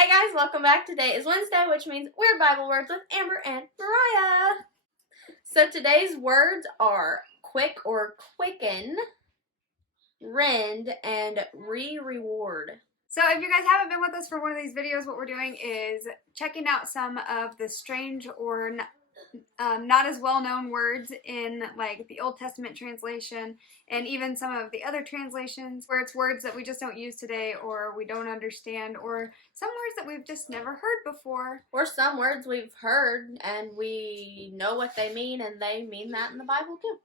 Hey guys, welcome back. Today is Wednesday, which means we're Bible Words with Amber and Mariah. So today's words are quick or quicken, rend, and reward. So if you guys haven't been with us for one of these videos, what we're doing is checking out some of the strange or not as well-known words in like the Old Testament translation and even some of the other translations where it's words that we just don't use today or we don't understand, or some words that we've just never heard before. Or some words we've heard and we know what they mean and they mean that in the Bible too.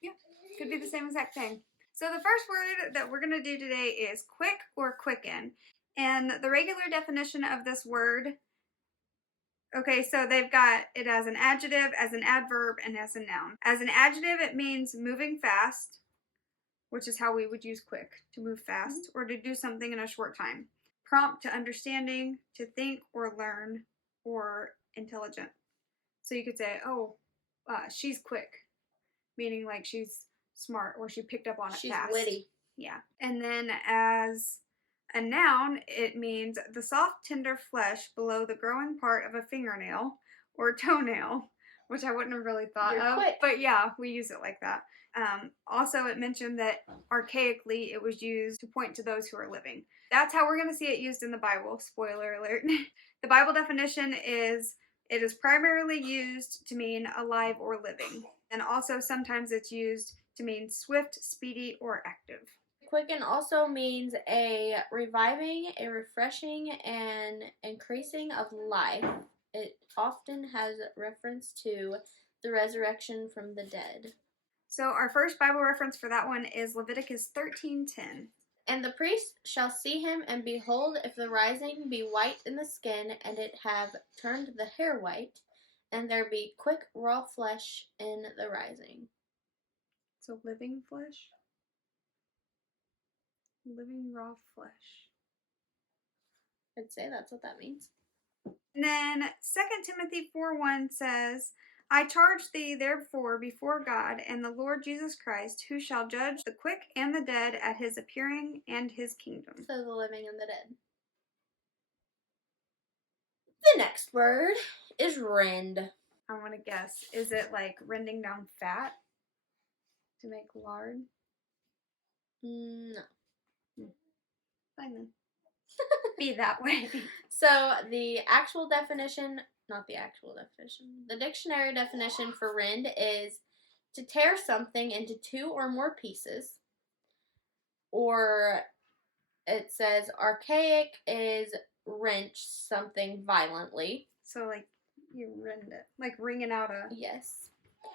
Yeah, could be the same exact thing. So the first word that we're going to do today is quick or quicken. And the regular definition of this word, okay, so they've got it as an adjective, as an adverb, and as a noun. As an adjective, it means moving fast, which is how we would use quick, to move fast, or to do something in a short time. Prompt to understanding, to think or learn, or intelligent. So you could say, oh, she's quick, meaning like she's smart, or she picked up on it She's fast. witty. Yeah. And then as a noun, it means the soft, tender flesh below the growing part of a fingernail or toenail, which I wouldn't have really thought You're of. quick. But yeah, we use it like that. Also, it mentioned that archaically it was used to point to those who are living. That's how we're going to see it used in the Bible. Spoiler alert. The Bible definition is it is primarily used to mean alive or living. And also sometimes it's used to mean swift, speedy, or active. Quicken also means a reviving, a refreshing, and increasing of life. It often has reference to the resurrection from the dead. So our first Bible reference for that one is Leviticus 13:10. And the priest shall see him, and behold, if the rising be white in the skin, and it have turned the hair white, and there be quick raw flesh in the rising. So living flesh? Living raw flesh. I'd say that's what that means. And then 2 Timothy 4:1 says, I charge thee therefore before God and the Lord Jesus Christ, who shall judge the quick and the dead at his appearing and his kingdom. So the living and the dead. The next word is rend. I want to guess. Is it like rending down fat to make lard? No. Fine then. Be that way. So the actual definition, not the actual definition, the dictionary definition for rend is to tear something into two or more pieces. Or it says archaic is wrench something violently. So like you rend it, like wringing out a Yes.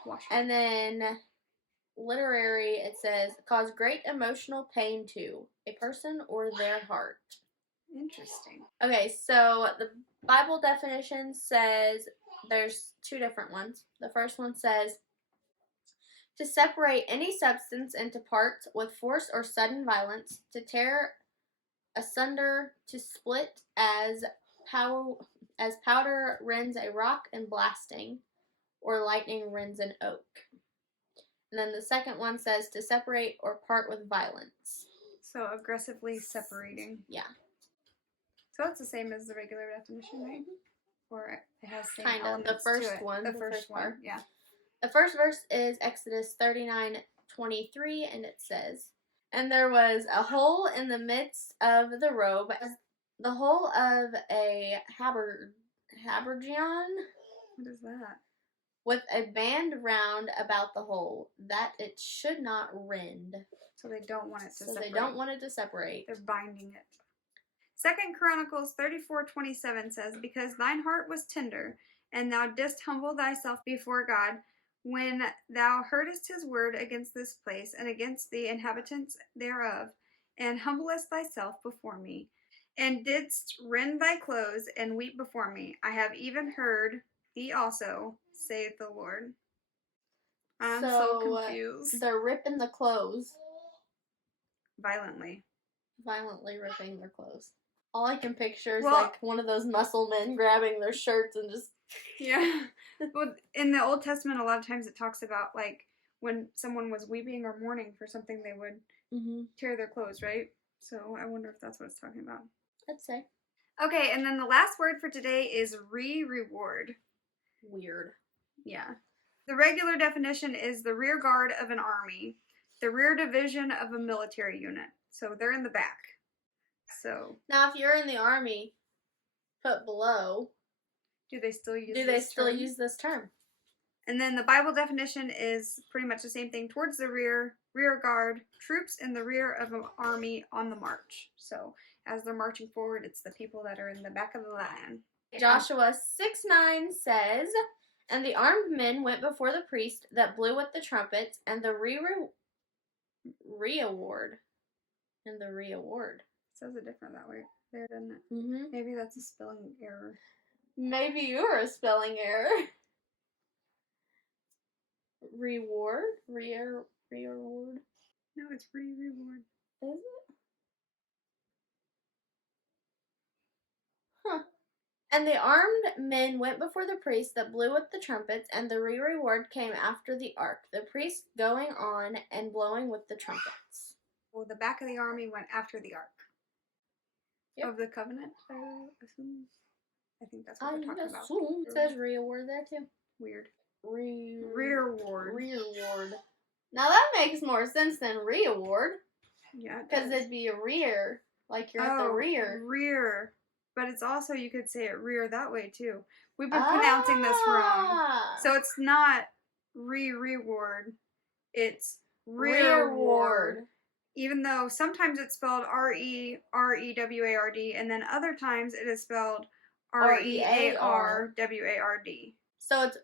washer. And then literary, it says cause great emotional pain to a person or their heart. Interesting. Okay, so the Bible definition says there's two different ones. The first one says to separate any substance into parts with force or sudden violence, to tear asunder, to split as powder rends a rock in blasting, or lightning rends an oak. And then the second one says to separate or part with violence. So aggressively separating. Yeah. So that's the same as the regular definition, right? Or it has same Kind of. elements The first to it. one. The first one, part. yeah. The first verse is Exodus 39:23, and it says, and there was a hole in the midst of the robe, as the hole of a habergeon, What is that? with a band round about the hole, that it should not rend. So they don't want it to separate. So they don't want it to separate. They're binding it. 2 Chronicles 34:27 says, because thine heart was tender, and thou didst humble thyself before God, when thou heardest his word against this place, and against the inhabitants thereof, and humblest thyself before me, and didst rend thy clothes, and weep before me. I have even heard thee also, saith the Lord. I'm so confused. They're ripping the clothes. Violently Ripping their clothes. All I can picture is like one of those muscle men grabbing their shirts and just... Yeah. Well, in the Old Testament, a lot of times it talks about like when someone was weeping or mourning for something, they would tear their clothes, right? So I wonder if that's what it's talking about. I'd say. Okay, and then the last word for today is reward. Weird. Yeah. The regular definition is the rear guard of an army, the rear division of a military unit. So they're in the back. So now, if you're in the army, put below. do they still use? Use this term? And then the Bible definition is pretty much the same thing. Towards the rear guard, troops in the rear of an army on the march. So as they're marching forward, it's the people that are in the back of the line. Joshua 6:9 says, "And the armed men went before the priest that blew with the trumpets, and the reward. And the reward. It says it different that way there, doesn't it? Mm-hmm. Maybe that's a spelling error. Maybe you're a spelling error. Reward? Rereward? No, it's reward. Is it? Huh. And the armed men went before the priest that blew with the trumpets, and the reward came after the ark, the priest going on and blowing with the trumpets." Well, the back of the army went after the ark. Yep. Of the covenant, I assume. I think that's what they're talking about. It says reward there too. Weird. Rereward. Rereward. Now that makes more sense than reward. Yeah. Because it'd be a rear, like you're at the rear. Rear. But it's also, you could say it rear that way too. We've been pronouncing this wrong. So it's not reward. It's Rereward. Even though sometimes it's spelled Rereward, and then other times it is spelled Rearward. So it's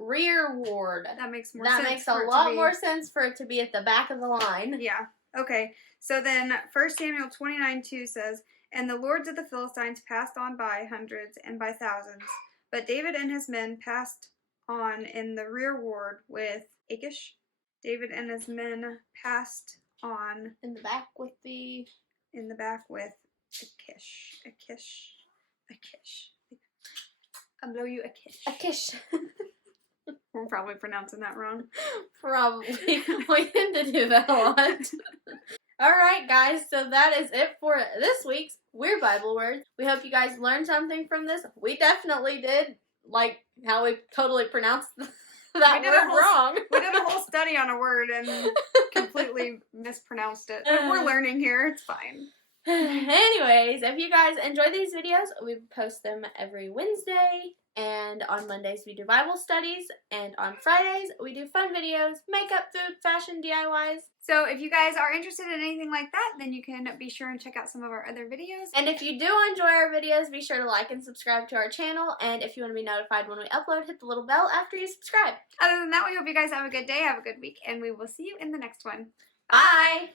Rereward. That makes more sense. That makes a lot more sense for it to be at the back of the line. Yeah. Okay. So then 1 Samuel 29:2 says, "And the lords of the Philistines passed on by hundreds and by thousands, but David and his men passed on in the rearward with Achish." David and his men passed on in the back with Achish. I'll blow you Achish. Achish. We're probably pronouncing that wrong. Probably. We tend to do that a lot. Alright guys, so that is it for this week's Weird Bible Word. We hope you guys learned something from this. We definitely did, like how we totally pronounced that word wrong. We did a whole study on a word and completely mispronounced it. But we're learning here, it's fine. Anyways, if you guys enjoy these videos, we post them every Wednesday. And on Mondays we do Bible studies. And on Fridays we do fun videos, makeup, food, fashion, DIYs. So if you guys are interested in anything like that, then you can be sure and check out some of our other videos. And if you do enjoy our videos, be sure to like and subscribe to our channel. And if you want to be notified when we upload, hit the little bell after you subscribe. Other than that, we hope you guys have a good day, have a good week, and we will see you in the next one. Bye!